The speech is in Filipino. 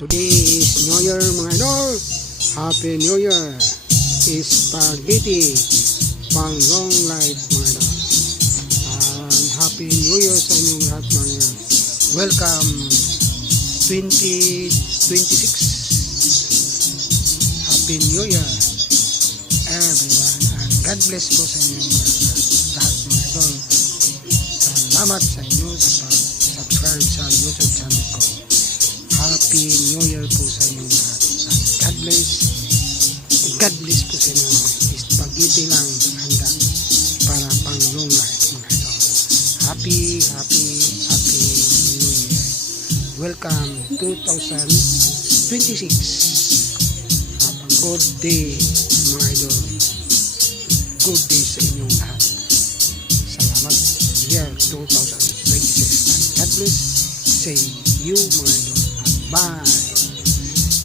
Today is New Year mga idol. Happy New Year. Spaghetti pang long life mga idol. And Happy New Year sa inyong lahat mga idol. Welcome 2026. Happy New Year everyone. And God bless po sa inyong lahat mga idol. Salamat sa inyo sa pag-subscribe sa YouTube channel ko. Happy New Year po sa inyo lahat. God bless. God bless po sa inyo. Spaghetti lang handa para pang long life mga idol. Happy New Year. Welcome 2026. Have a good day mga idol. Good day sa inyong lahat. Salamat. Year 2026. And God bless. Say you mga idol. Bye.